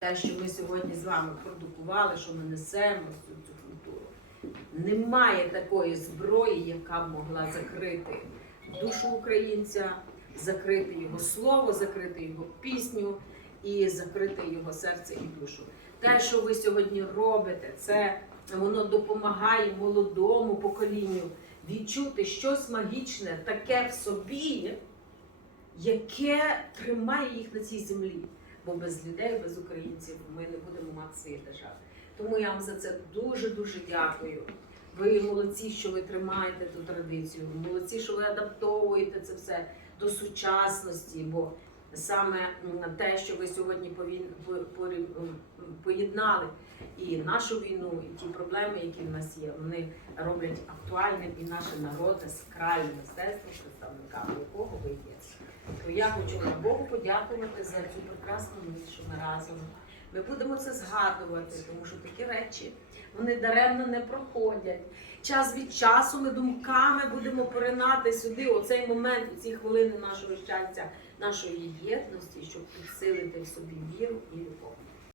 те, що ми сьогодні з вами продукували, що ми несемо всю цю культуру. Немає такої зброї, яка б могла закрити душу українця, закрити його слово, закрити його пісню і закрити його серце і душу. Те, що ви сьогодні робите, це воно допомагає молодому поколінню відчути щось магічне, таке в собі, яке тримає їх на цій землі. Бо без людей, без українців ми не будемо мати своєї держави. Тому я вам за це дуже дуже дякую. Ви молодці, що ви тримаєте ту традицію. Молодці, що ви адаптовуєте це все до сучасності. Бо саме те, що ви сьогодні поєднали і нашу війну, і ті проблеми, які в нас є, вони роблять актуальним і наше народне сакральне мистецтво, представниками якого ви є. То я хочу вам Богу подякувати за цю прекрасну ніч, що ми разом. Ми будемо це згадувати, тому що такі речі вони даремно не проходять. Час від часу ми думками будемо поринати сюди, оцей момент, у ці хвилини нашого щастя, нашої єдності, щоб підсилити в собі віру і любов.